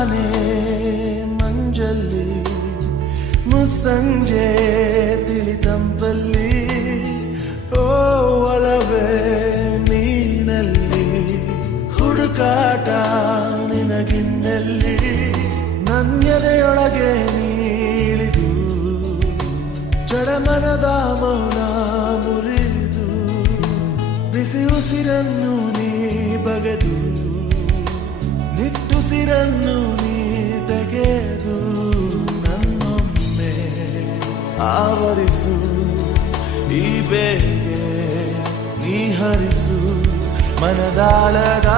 ತಾನೇ ಮಂಜಲ್ಲಿ ಮುಸ್ಸಂಜೆ ತಿಳಿತಂಪಲ್ಲಿ ಓ ಒಲವೇ ನೀನಲ್ಲಿ ಹುಡುಕಾಟ ನಿನಗಿನ್ನಲ್ಲಿ ನನ್ಯದೆಯೊಳಗೆ ನೀಳಿದು ಜಡಮನದ ಮೌನ ಮುರಿದು ಬಿಸಿ ಉಸಿರನ್ನು ನೀ ಬಗೆದು ನಿಟ್ಟುಸಿರನ್ನು ನೀ ತೆಗೆದು ನನ್ನೊಮ್ಮೆ ಆವರಿಸು ಈ ಬೇಗೆ ನೀ ಹರಿಸು ಮನದಾಳದ